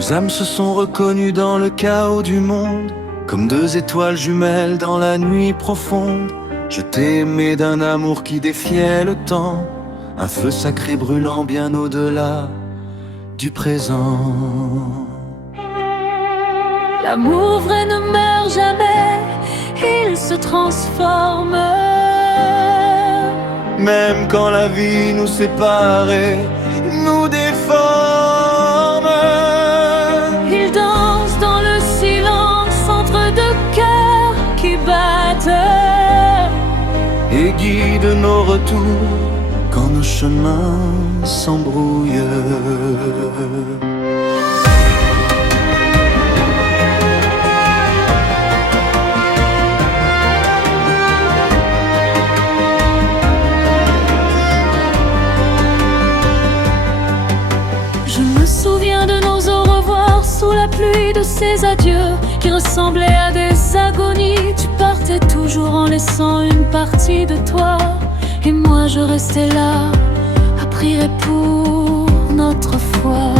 Nos âmes se sont reconnues dans le chaos du monde, comme deux étoiles jumelles dans la nuit profonde. Je t'ai aimé d'un amour qui défiait le temps, un feu sacré brûlant bien au-delà du présent. L'amour vrai ne meurt jamais, il se transforme. Même quand la vie nous séparait, nous déforme. Il danse dans le silence entre deux cœurs qui battent Et guide nos retours quand nos chemins s'embrouillent. Je me souviens de nos au revoir sous la pluie, de ces adieux qui ressemblaient à des agonies. Tu partais toujours en laissant une partie de toi, et moi je restais là à prier pour notre foi.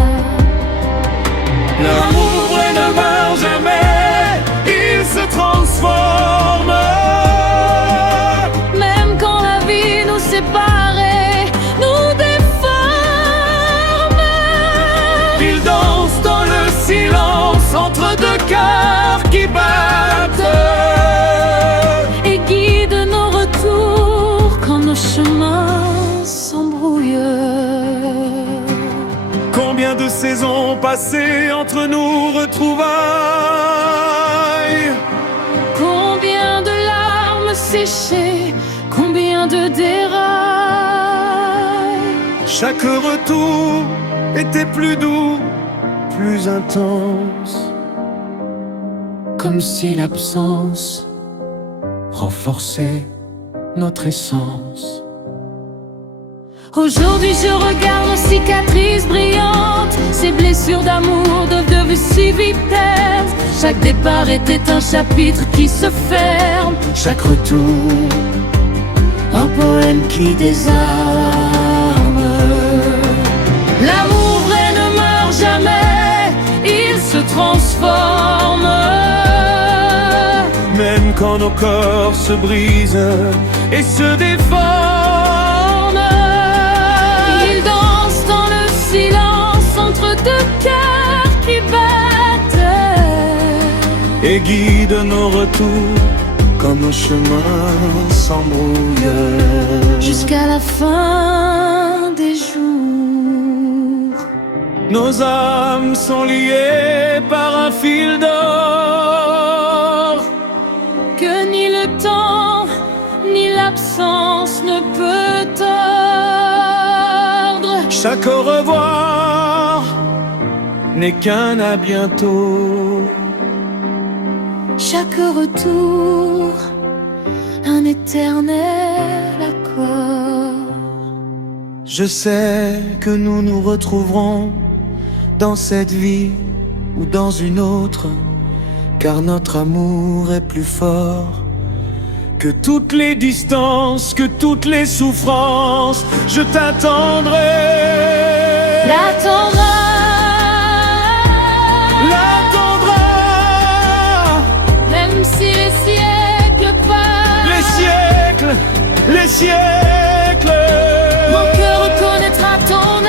L'amour vrai ne meurt jamais, il se transforme. Même quand la vie nous séparait, nous déforme. Il danse dans le silence entre deux cœurs qui battent Et guide nos retours quand nos chemins s'embrouillent. Combien de saisons passées entre nous retrouvailles? Combien de larmes séchées, combien de dérailles. Chaque retour était plus doux, plus intense, comme si l'absence renforçait notre essence. Aujourd'hui je regarde nos cicatrices brillantes, ces blessures d'amour devenues si vitesses. Chaque départ était un chapitre qui se ferme, Chaque retour, un poème qui désarme. l'amour vrai ne meurt jamais, il se transforme. Même quand nos corps se brisent et se déforment, Il danse dans le silence entre deux cœurs qui battent et guide nos retours quand nos chemins s'embrouillent. jusqu'à la fin des jours. Nos âmes sont liées par un fil d'or Que ni le temps ni l'absence ne peut tordre. Chaque au revoir n'est qu'un à bientôt. Chaque retour, un éternel accord. Je sais que nous nous retrouverons dans cette vie ou dans une autre, car notre amour est plus fort que toutes les distances, que toutes les souffrances. Je t'attendrai, L'attendra, même si les siècles passent. les siècles. Mon cœur reconnaîtra ton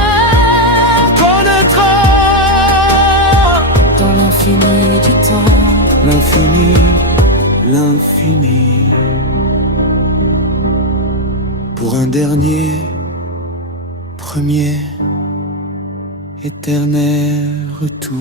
âme Connaîtra dans l'infini du temps. l'infini, l'infini. Pour un dernier, premier, éternel retour.